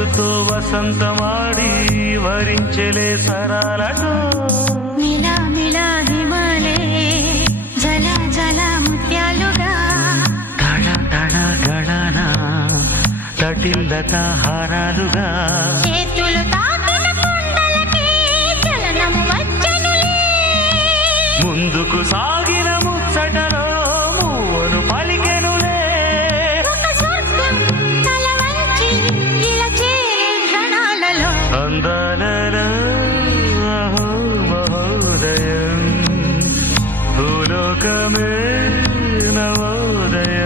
వయసుతో వసంతమాడి వరించెలే సరాలటో మిలా మిలా హిమాలే జల జల ముత్యాలుగా తళ తళ గళన తటిల్లత హారాలుగా చేతులు తాకిన కొండలకి చలనము వచ్చనులే ముందుకు సాగిన ముచ్చటలో మూవను పలికెనులే ఒక స్వర్గం తల వంచి ఇలా చేరే క్షణాలలో అందాలలో అహో మహోదయం భూలోకమే నవోదయం